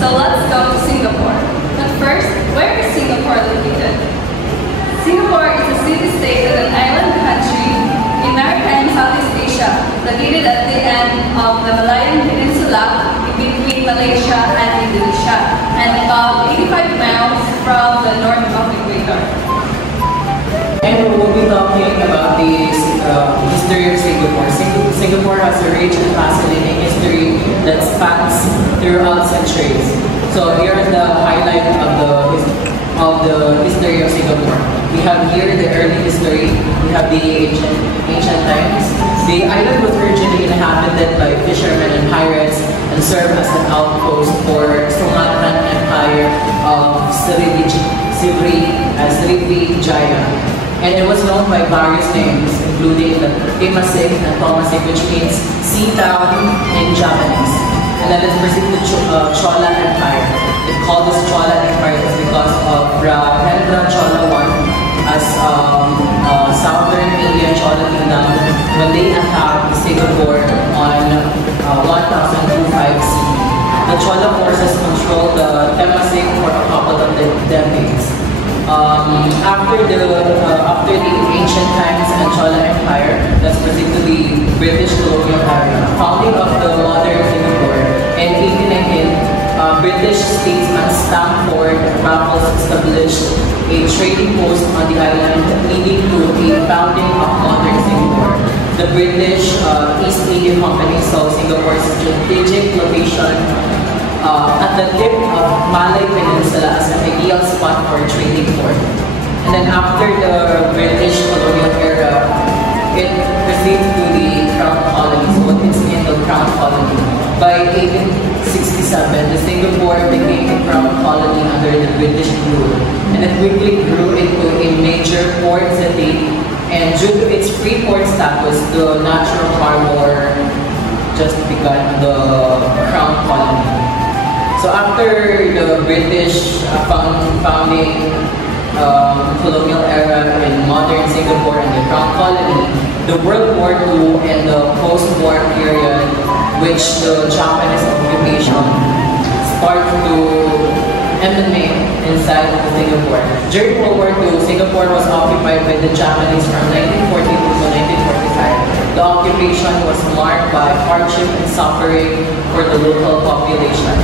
So let's go to Singapore. But first, where is Singapore located? Singapore is a city-state of an island country in maritime Southeast Asia, located at the end of the Malayan Peninsula between Malaysia and Indonesia, and about 85 miles from the north of the equator. And we'll be talking about the history of Singapore. Singapore has a rich and fascinating history that spans throughout centuries. So here is the highlight of the history of Singapore. We have here the early history. We have the ancient times. The island was originally inhabited by fishermen and pirates and served as an outpost for Sumatran Empire of Sriwijaya. And it was known by various names, including the Temasek and Tomasek, which means sea town in Japanese. And then it's perceived the Chola Empire. It's called the Chola Empire because of Rahendra Chola I as Southern Indian Chola Kingdom when they attacked Singapore on 1025 CE. The Chola forces controlled the Temasek for a couple of decades. After the ancient times and Chola Empire, that's perceived to be British colonial era, founding of the modern Singapore in 1819, British statesman Stamford Raffles established a trading post on the island, leading to a founding of modern Singapore. The British East India Company saw Singapore's strategic location at the tip of Malay Peninsula as an ideal spot for a trading port. And then after the British colonial era, it proceeds to the Crown Colony, so what is in the Crown Colony. By 1867, the Singapore became a Crown Colony under the British rule, and it quickly grew into a major port city, and due to its free port status, the natural harbor just began the Crown Colony. So after the British founding colonial era in modern Singapore and the Crown Colony, the World War II and the post-war period, which the Japanese occupation started to emanate inside of Singapore. During World War II, Singapore was occupied by the Japanese from 1942 to 1945. The occupation was marked by hardship and suffering for the local population.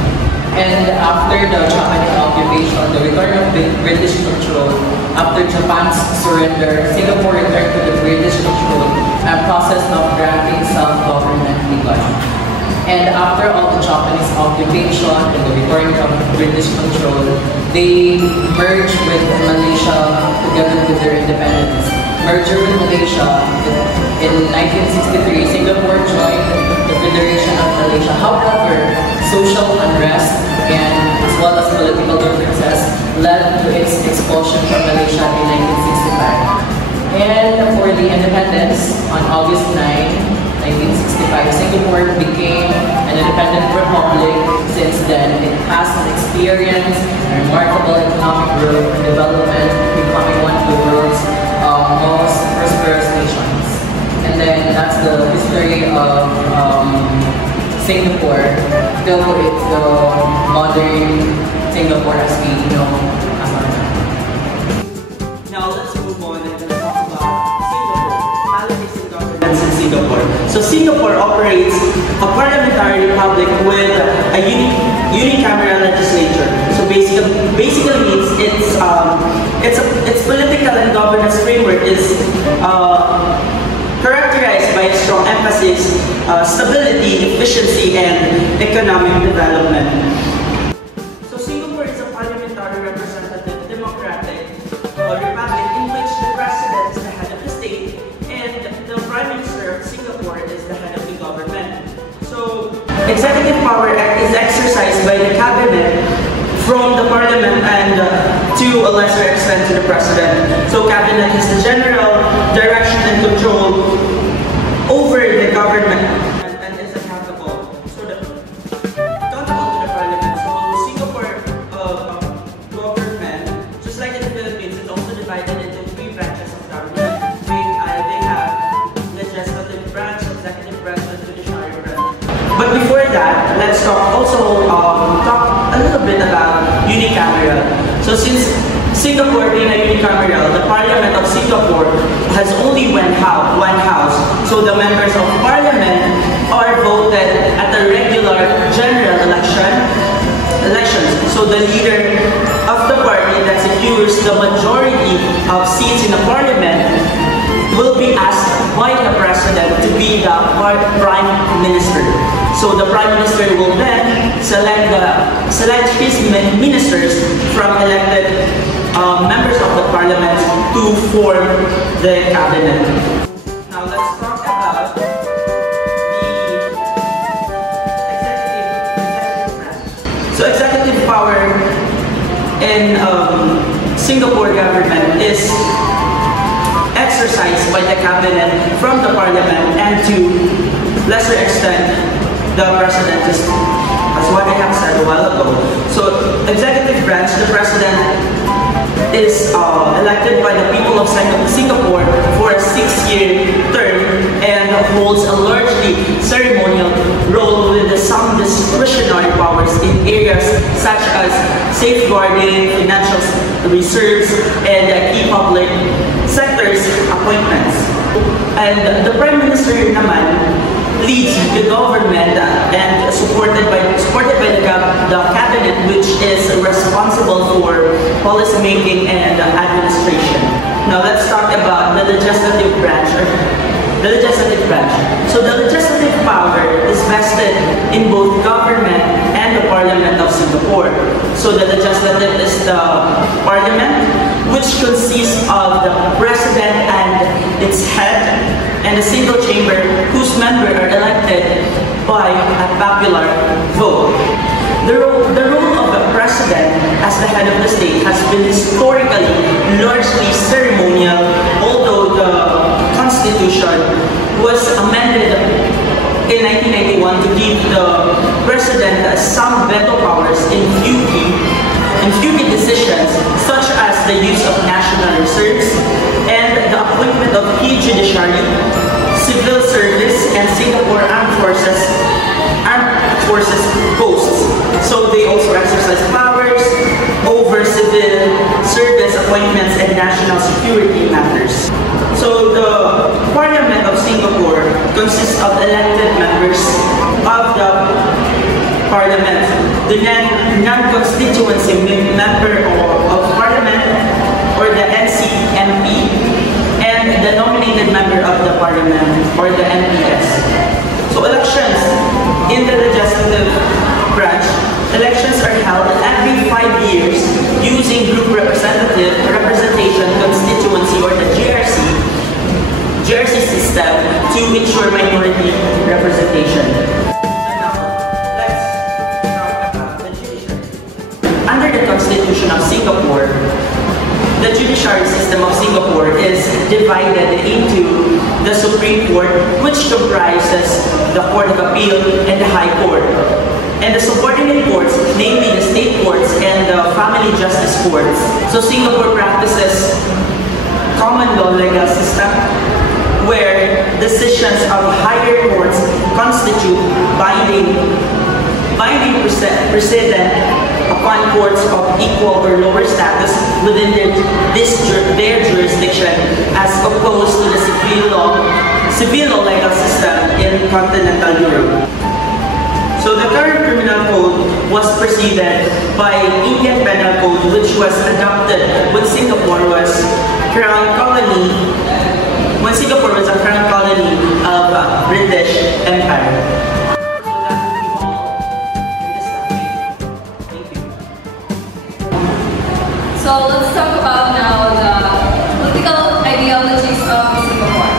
And after the Japanese occupation, the return of British control, after Japan's surrender, Singapore returned to the British control and process of granting self-government began. And after all the Japanese occupation and the return of British control, they merged with Malaysia together with their independence. Merger with Malaysia in 1963, Singapore joined the Federation of Malaysia. However, social unrest and as well as political differences led to its expulsion from Malaysia in 1965. And for the independence, on August 9, 1965, Singapore became an independent republic. Since then, it has experienced remarkable economic growth and development, becoming one of the world's most prosperous nations. And then that's the history of Singapore till it's the modern Singapore as we know as of now. Now let's move on and talk about Singapore, politics and governance in Singapore. So Singapore operates a parliamentary republic with a unicameral legislature. So basically means its political and governance framework is characterized by a strong emphasis, stability, efficiency, and economic development. So Singapore is a parliamentary representative democratic republic in which the president is the head of the state and the prime minister of Singapore is the head of the government. So executive power is exercised by the cabinet from the parliament and to a lesser extent to the president. So cabinet has the general direction and control over the government and is accountable. So accountable to the parliament. So Singapore government, just like in the Philippines, is also divided into three branches of government. They have legislative branch, executive branch, and judiciary branch. But before that, let's talk So since Singapore being a unicameral, the Parliament of Singapore has only one house. So the members of Parliament are voted at the regular general elections. So the leader of the party that secures the majority of seats in the Parliament will be asked by the President to be the Prime Minister. So the Prime Minister will then select his ministers from elected members of the Parliament to form the cabinet. Now let's talk about the executive branch. So executive power in Singapore government is exercised by the cabinet from the Parliament and to lesser extent the President, just as what I have said a while ago. So executive branch, the President is elected by the people of Singapore for a 6-year term and holds a largely ceremonial role with some discretionary powers in areas such as safeguarding financial reserves and key public sectors appointments. And the Prime Minister naman leads the government and supported by the cabinet, which is responsible for policy making and administration. Now let's talk about the legislative branch. So the legislative power is vested in both government and the Parliament of Singapore. So the legislative is the Parliament, which consists of the President and its head, and a single chamber whose members are elected by a popular vote. The role of the President as the head of the state has been historically largely ceremonial, although the Constitution was amended in 1991 to give the President some veto powers in few decisions, such as the use of national reserves and the appointment of key judiciary, civil service, and Singapore Armed Forces posts. So they also exercise powers over civil service appointments and national security matters. So the Parliament of Singapore consists of elected members of the Parliament, the non-constituency member of Parliament, or the NCMP, and the nominated member of the Parliament, or the NPS. So elections in the legislative branch, elections are held every 5 years using group representation constituency, or the GRC system, to ensure minority representation. Under the Constitution of Singapore, the judiciary system of Singapore is divided into the Supreme Court, which comprises the Court of Appeal and the High Court, and the subordinate courts, namely the state courts and the family justice courts. So Singapore practices common law legal system, where decisions of higher courts constitute binding precedent upon courts of equal or lower status within their jurisdiction, as opposed to the civil law legal system in continental Europe. So the current criminal code was preceded by Indian Penal Code, which was adopted when Singapore was crown colony. When Singapore was a crown colony of British Empire. So let's talk about now the political ideologies of Singapore.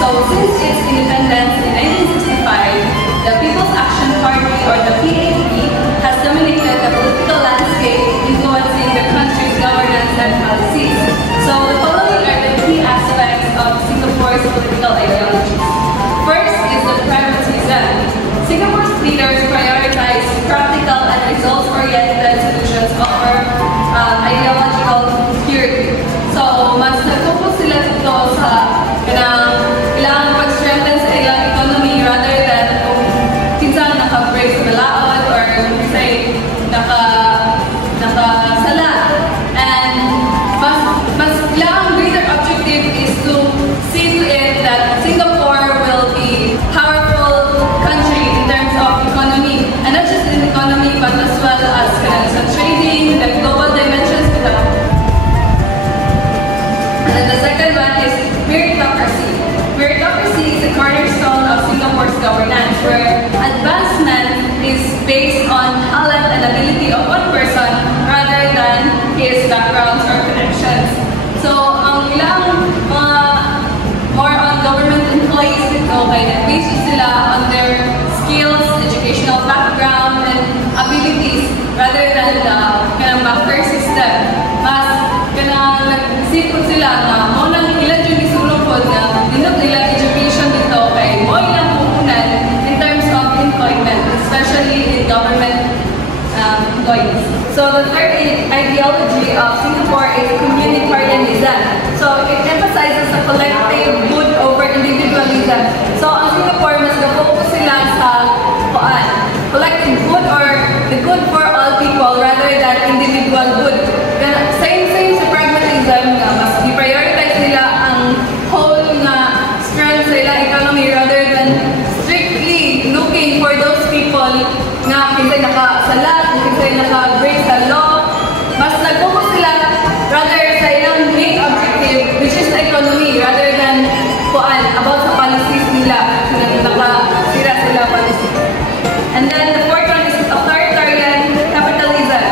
So since its independence in 1965, the People's Action Party, or the PAP, has dominated the political landscape, influencing the country's governance and policies. So the following are the key aspects of Singapore's political ideologies. First is the pragmatism. Singapore's leaders prioritize practical and results-oriented solutions over ideological purity. meritocracy. Meritocracy is a cornerstone of Singapore's governance, where advancement is based on talent and ability of one person rather than his backgrounds or connections. So, ang ilang mga more on government employees dito, kaya nag-base sila on their skills, educational background, and abilities rather than the kanang backer system. Mas kanang nagsipot sila na mo nang ilan yung isulong po na dinot nila education dito kay mo ilang puhunan in terms of employment, especially in government employees. So the third ideology of Singapore is communitarianism. So it emphasizes the collective good over individualism. So ang Singapore mas na-focus sila sa collective good or the good for all people rather than individual good. Same sa pragmatism nga, mas i-prioritize nila ang whole na strength sa ilang economy rather than strictly looking for those people nga kinsay nakasalat, kinsay naka-break sa law. Mas nag-focus sila rather sa ilang main objective, which is the economy, rather than about sa policies nila, nakasira sila policies. And then the fourth one is authoritarian capitalism.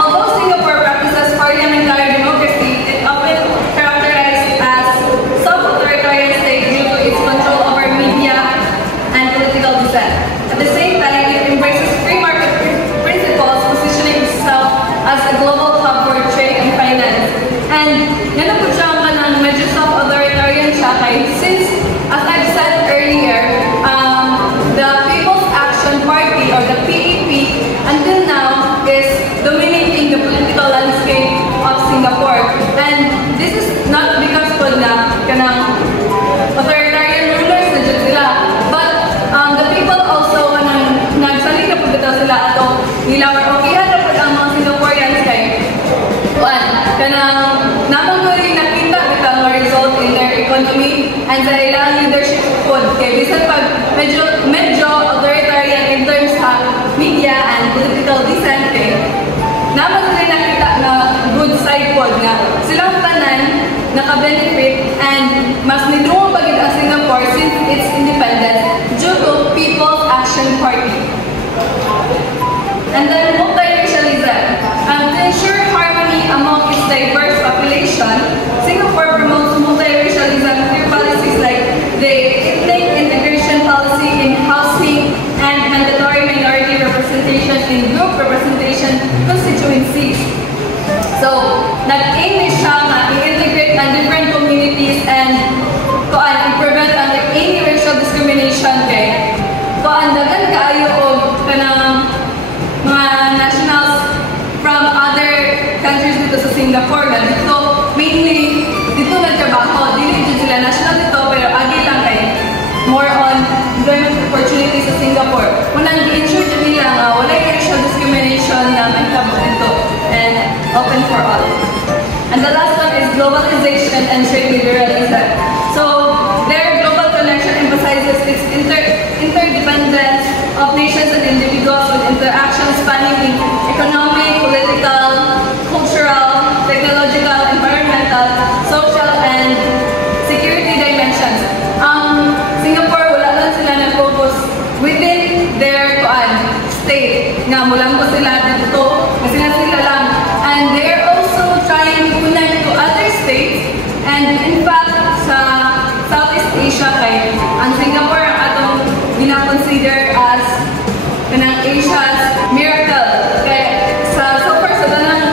Although Singapore practices parliamentary democracy, it often characterized as self-authoritarian state due to its control over media and political dissent. At the same time, it embraces free market principles, positioning itself as a global hub for trade and finance. And yan po siya ang medyo self-authoritarian siya kay since, as I've said earlier, the People's Action Party or the PAP until now is dominating the political landscape of Singapore. And this is not because po na kanang authoritarian rulers na dyan sila, but the people also nagsaling na po sila ato nila or okay na po ang mga Singaporeans kay kanang namang ko rin nakita bitang result in their economy and sa ilang leadership po. Kaya bisan pag medyo authoritarian in terms sa media and political dissent, naman sila nakita na good side po nga silang tanan naka-benefit and mas nidungo pagid ang Singapore since its independence due to People's Action Party. And then multiracialism. To ensure harmony among its diverse population, Singapore promotes multiracialism through policies like the ethnic integration policy in housing and mandatory minority representation in group representation constituencies. So, nag-aim siya nga i-integrate ang different communities and i-prevent ang any racial discrimination kay dagan kaayo og kanang mga nationals from other countries dito sa Singapore nga dito mainly dito nagtrabaho dili dito sila national dito pero agi lang kay more on employment opportunities sa Singapore. Unang i-ensure nila nga wala racial discrimination na mahitabo dito and open for all. And the last one is globalization and trade liberalism. So their global connection emphasizes its interdependence of nations and individuals with interactions spanning economic, political, cultural, technological, environmental, social, and security dimensions. Singapore, wala lang sila na-focus within their state. Nga, mulang ko sila dito, sila lang. And they're also trying to connect to other states. And in fact, sa Southeast Asia kay ang Singapore ang atong gina-consider as kanang Asia's miracle. Kaya so far sa tanang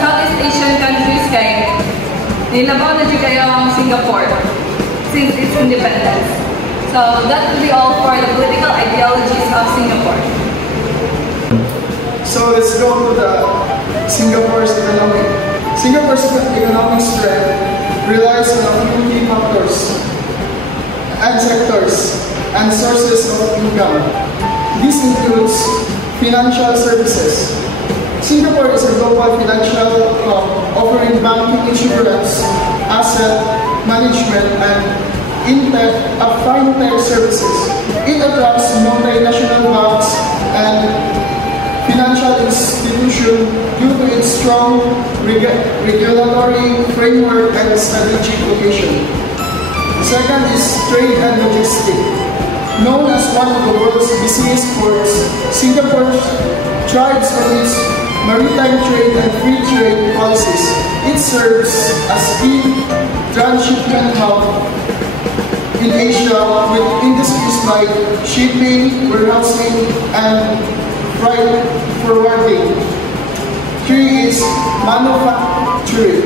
Southeast Asian countries kay nilabaw na kayo ang Singapore since its independence. So that will be all for the political ideologies of Singapore. So let's go to the Singapore's economic. Singapore's economic strength relies on a few key factors and sectors and sources of income. This includes financial services. Singapore is a global financial hub offering banking, insurance, asset management, and fintech services. It attracts multinational banks and financial institutions competition due to its strong regulatory framework and strategic location. Second is trade and logistics. Known as one of the world's busiest ports, Singapore thrives on its maritime trade and free trade policies. It serves as key transshipment hub in Asia with industries like shipping, warehousing, and freight forwarding. Three is manufacturing.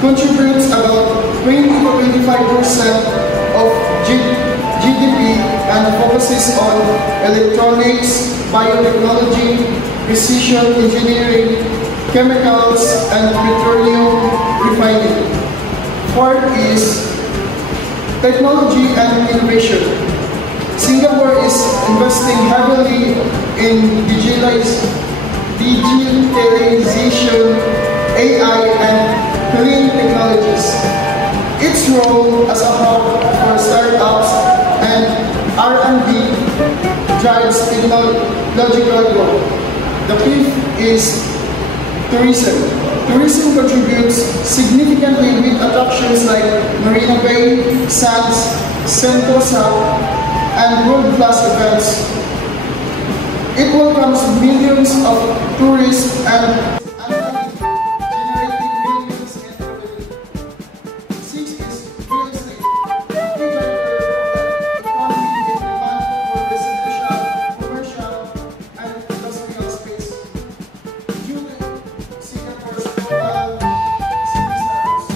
Contributes about 20 to 25% of GDP and focuses on electronics, biotechnology, precision engineering, chemicals, and petroleum refining. Fourth is technology and innovation. Singapore is investing heavily in digitalization, AI, and clean technologies. Its role as a hub for startups and R&D drives technological growth. The fifth is tourism. Tourism contributes significantly with attractions like Marina Bay, Sands, Sentosa, and world-class events. It welcomes millions of tourists and generating millions in revenue. Six is real estate. A key driver of the economy is demand for residential, commercial, and industrial space. Due to Singapore's global city status.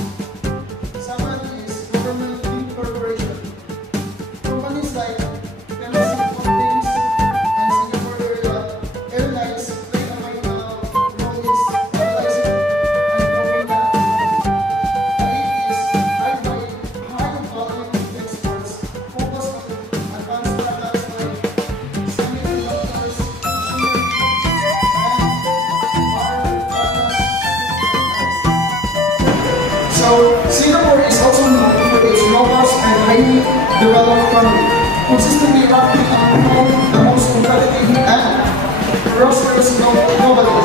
Seven is government incorporation. Companies like Temasek Holdings and Singapore Airlines play a vital role in stabilizing and growing the economy. The eighth is high volume exports focused on advanced products like semiconductors, machinery, and power products. So, Singapore is also known for its robust and highly developed economy, consistently ranking among the most competitive and prosperous globally.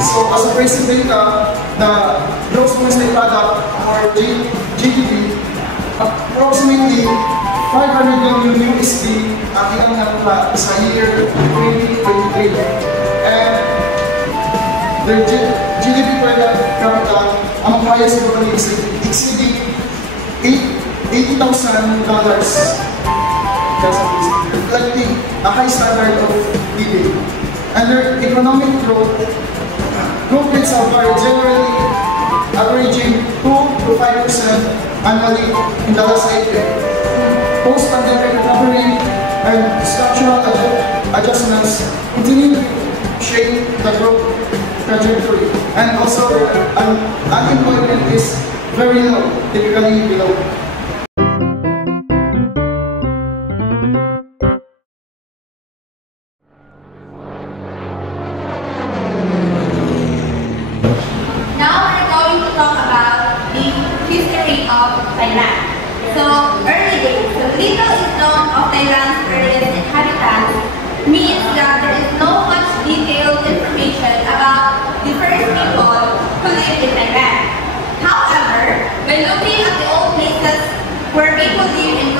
So, as a basic data, the gross domestic product or GDP, approximately 500 million USD ang inangat sa year 2023. And the GDP per capita among highest globally exceeding $80,000, reflecting a high standard of living. And their economic growth rates are generally averaging 2 to 5% annually in the last 8 years. Post-pandemic recovery and structural adjustments continue to shape the growth trajectory. And also, unemployment is very low, typically below. Now we're going to talk about the history of Thailand. So, early days. So, little is known of Thailand's earliest inhabitants, means that there is no much detailed information about the first people who lived in Thailand. However, by looking at the old places where people live in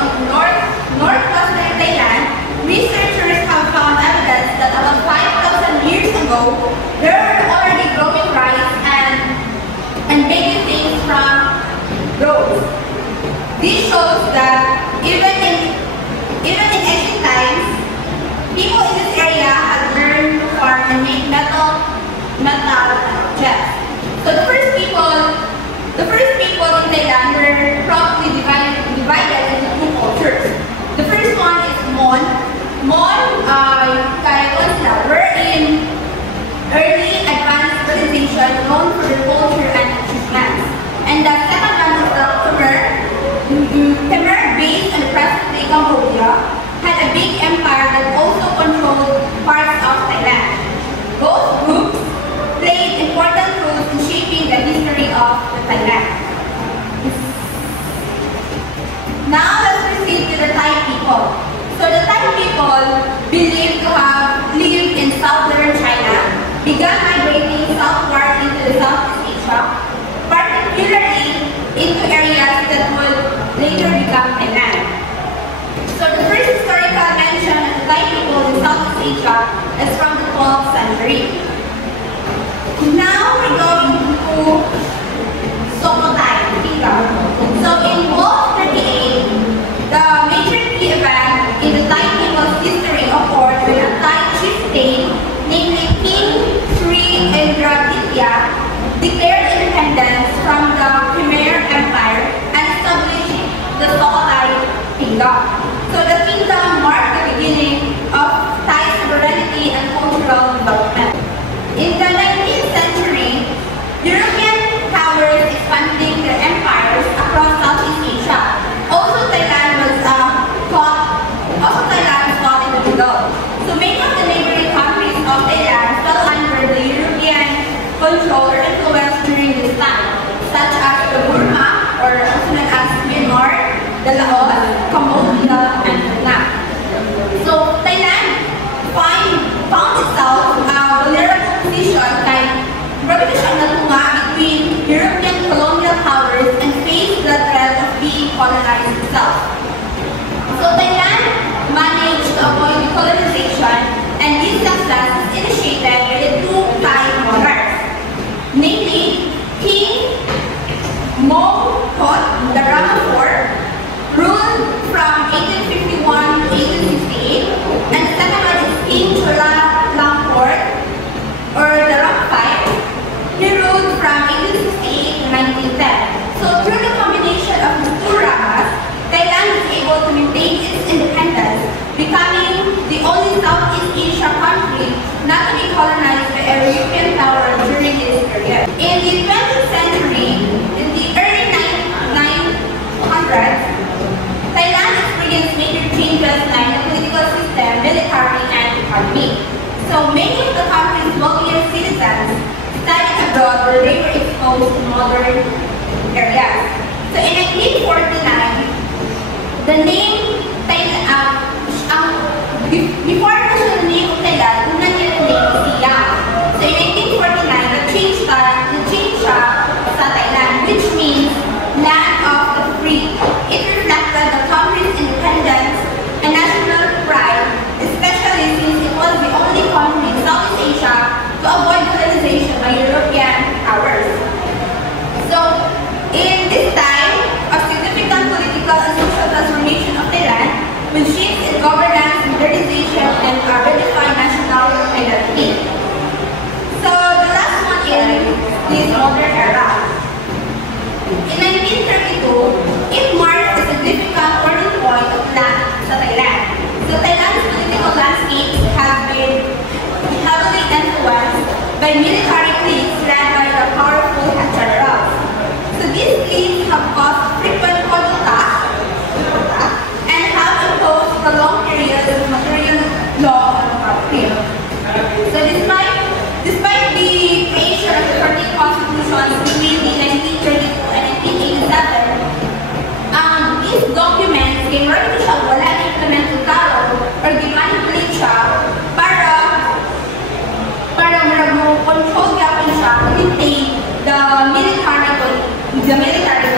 northwestern Thailand, researchers have found evidence that about 5,000 years ago, there were already growing rice and making things from roads. This shows that even in ancient times, people in this area had learned to farm and make metal objects. So the first people in Thailand were probably divided Asia is from the 12th century. Now we're going to Sukhothai Kingdom. So in 1238, the major key event in the Thai people's history occurred when a Thai chieftain, namely King Sri Indraditya, declared independence from the Khmer Empire and established the Sukhothai Kingdom. So the kingdom marked the beginning of Thai sovereignty and cultural development. In the 19th century, European powers expanding their empires across Southeast Asia. Also Thailand was caught in the middle. So many of the neighboring countries of Thailand fell under the European control or influence during this time, such as the Burma, or also known as Myanmar, the Laos, Cambodia, and Vietnam. So Thailand found itself vulnerable position kay grabe siya natunga between European colonial powers and faced the threat of being colonized itself. So Thailand managed to avoid colonization, and this success is initiated by the two Thai monarchs, namely King Mongkut Darajapur, ruled from 1851 to 1868, and the second one is King Chulalongkorn, or the Rock Five. He ruled from 1868 to 1910. So through the combination of the two rajas, Thailand was able to maintain its independence, becoming the only Southeast Asia country not to be colonized by a European power during this period. In the 20th century, in the early 900s, Thailand experienced major changes in the political system, military, and economy. So many of the country's wealthier citizens studied abroad where they were exposed to modern areas. So in 1949, the name Thailand, before the name of Thailand, una niya the name of Siam. So in 1949, the change siya sa Thailand, which means land of the free. It reflected the country's independence and national pride, especially since it was the only country in Southeast Asia to avoid colonization by European powers. So in this time of significant political and social transformation of Thailand, with shifts in governance, modernization, and a redefined national identity. So the last one is this modern era. In 1932, it marks a significant turning point of Thailand. So Thailand's political landscape has been heavily influenced by military cliques led by the powerful generals. So these cliques have caused frequent coups and have imposed prolonged periods of material law on the country. So despite the creation of the 13 constitutions between the 1932 and 1987, these documents came right to siya wala na-implement yung karon or gimanipulate siya para control gapon siya to maintain the military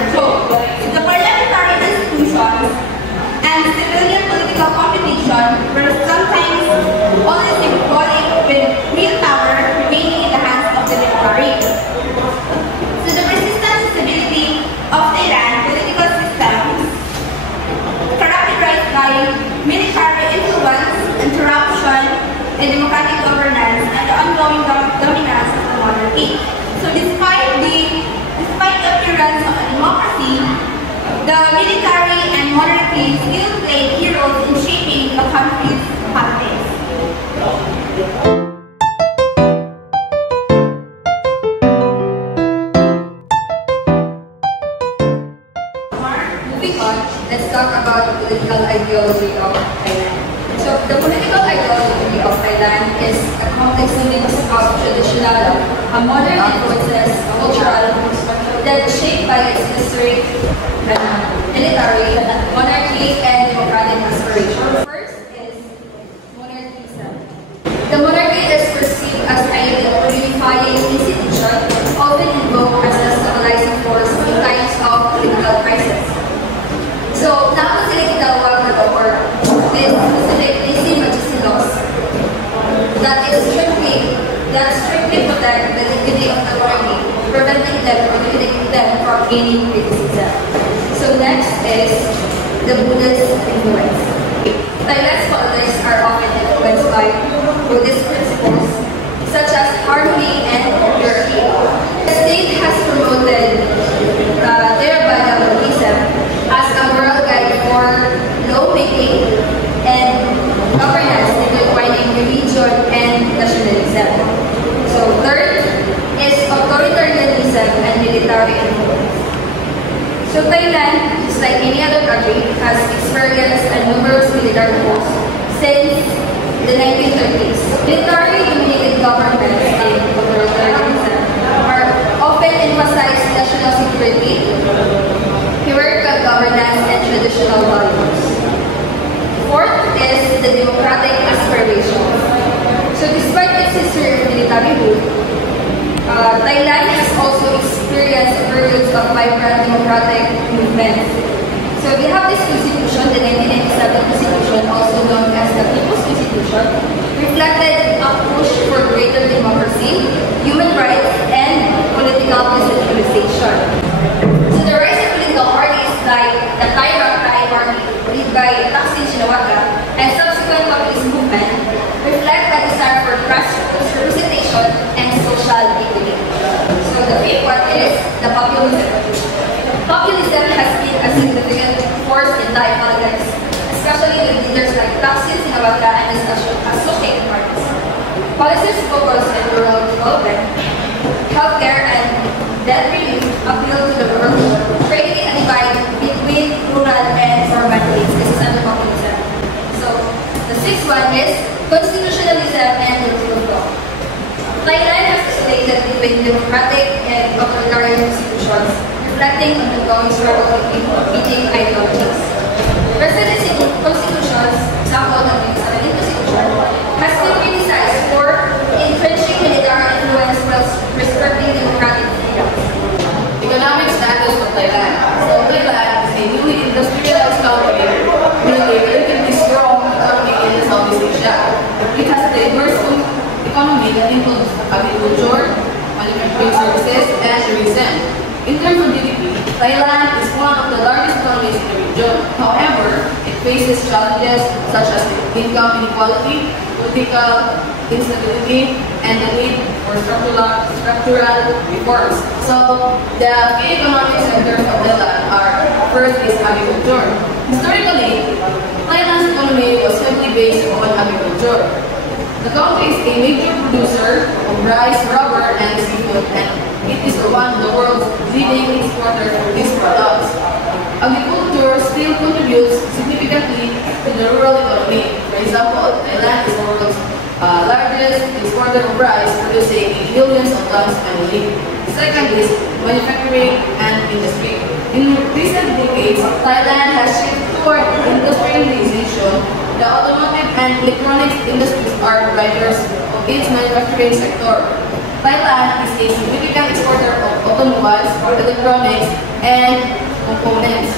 control. So the parliamentary institutions and civilian political competition were sometimes only symbolic with real power remaining in the hands of the military. So the persistent stability of Thailand political systems, characterized by military influence and corruption and democratic governance and the ongoing dominance of the monarchy. So despite the appearance of a democracy, the military and monarchy still played key roles in shaping the country's politics. Moving on, let's talk about the political ideology of Thailand. So the political ideology of Thailand is a complex mix of traditional, modern influences, cultural, that is shaped by its history, military, monarchy, and democratic aspirations. First is monarchism. The monarchy is perceived as a unifying institution, often invoked as a stabilizing force in times of political crisis. So, napasili kitawag na or this specific DC Majisilos. that strictly protect the dignity of the party, preventing them or limiting them from gaining criticism. So next is the Buddhist influence. Thailand's politics are often influenced by Buddhist principles such as harmony and purity. The state has promoted Theravada Buddhism as a moral guide for lawmaking and governance, intertwining religion and nationalism. So third is authoritarianism and military influence. So Thailand, just like any other country, has experienced numerous military wars since the 1930s. Military-dominated governments and authoritarianism are often emphasize national security, hierarchical governance, and traditional values. Fourth is the democratic aspirations. So despite its history of military rule, Thailand has also experienced periods of vibrant democratic movements. So we have this constitution, the 1997 constitution, also known as the People's Constitution, reflected a push for greater democracy, human rights, and political decentralization. So the rise of political parties like the Thai Party, led by Thaksin Shinawatra, and subsequent populist movement reflect a desire for grassroots representation and social equity. So the fifth one is the populism. Populism has been a significant force in Thai politics, especially with leaders like Thaksin Shinawatra and his associated parties. Policies focus on rural development, healthcare, and debt relief appeal to the rural, creating a divide between rural and urban elites. This is under populism. So the sixth one is constitutionalism and the rule of law. Thailand has oscillated between democratic and authoritarian institutions, reflecting on the ongoing struggle between competing ideologies. Presidency constitutions, example of the 17th Constitution, has been criticized for entrenching military influence while respecting democratic freedoms. Economic status of Thailand. So Thailand is a newly industrialized country with a relatively strong economy in Southeast Asia. It has a diverse economy that includes agriculture, manufacturing services, and tourism. In terms of GDP, Thailand is one of the largest economies in the region. However, it faces challenges such as income inequality, political instability, and the need for structural reforms. So, the key economic sectors of Thailand are, first is agriculture. Historically, Thailand's economy was heavily based on agriculture. The country is a major producer of rice, rubber, and seafood, and it is one of the world's leading exporters of these products. Agriculture still contributes significantly to the rural economy. For example, Thailand is the world's largest exporter of rice, producing millions of tons annually. Second is manufacturing and industry. In recent decades, Thailand has shifted toward industrialization. The automotive and electronics industries are drivers of its manufacturing sector. Thailand is a significant exporter of automobiles, electronics, and components.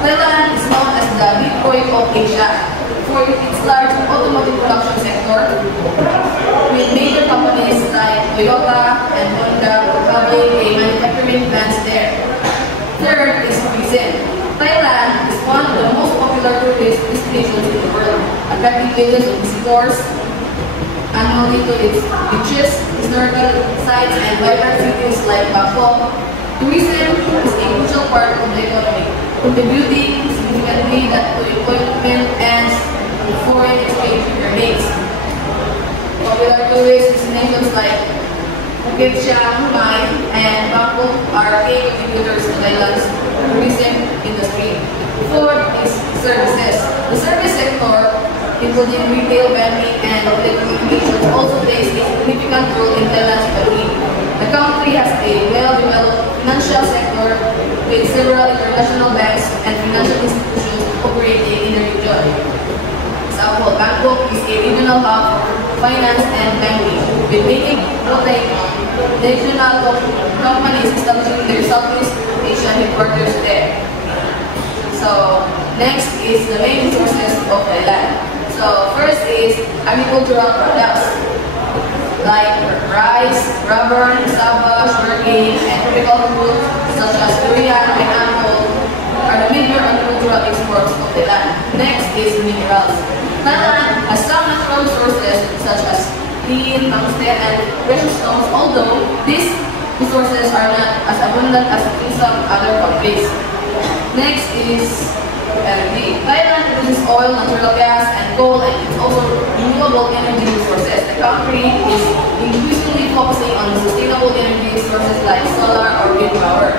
Thailand is known as the Detroit of Asia for its large automotive production sector, with major companies like Toyota and Honda having a manufacturing plants there. Third is tourism. Thailand is one of the most popular tourist destinations in the world, attracting millions of visitors annually to its beaches, historical sites, and vibrant cities like Bangkok. Tourism is a crucial part of the economy, contributing significantly to employment and foreign exchange earnings. Popular tourist destinations like Phuket, Chiang Mai, and Bangkok are key contributors to Thailand's tourism industry. Fourth is services. The service sector, including retail, banking, and telecommunications, also plays a significant role in Thailand's economy. The country has a well-developed financial sector with several international banks and financial institutions operating in the region. Example, Bangkok is a regional hub for finance and banking, with many multinational companies establishing their Southeast Asian headquarters there. So, next is the main sources of Thailand. So, first is agricultural products. like rice, rubber, cassava, sugarcane, and tropical fruits such as durian, pineapple are the major agricultural exports of Thailand. Next is minerals. Thailand has some natural resources such as tin, tungsten, and precious stones, although these resources are not as abundant as in some other countries. Next is energy. Thailand produces oil, natural gas, and coal, and it's also renewable energy resources. The country is increasingly focusing on sustainable energy sources like solar or wind power.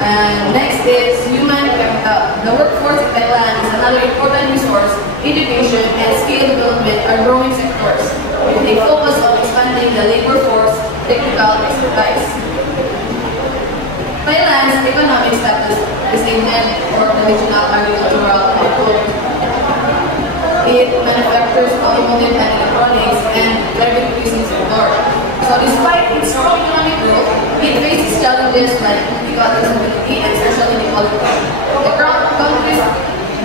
And next is human capital. The workforce in Thailand is another important resource. Education and skill development are growing sectors. They focus on expanding the labor force, technical expertise. Thailand's economic status is a net for traditional agricultural output. It manufactures automotive and electronics and private business abroad. So despite its strong economic growth, it faces challenges like political instability and social inequality. The country's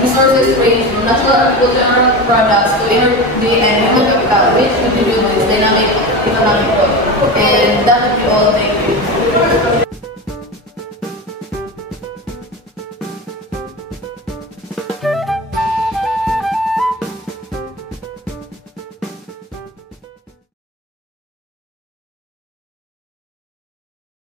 resources range from natural agricultural products to energy and human capital, which contribute to its dynamic economic growth. And that would be all. Thank you.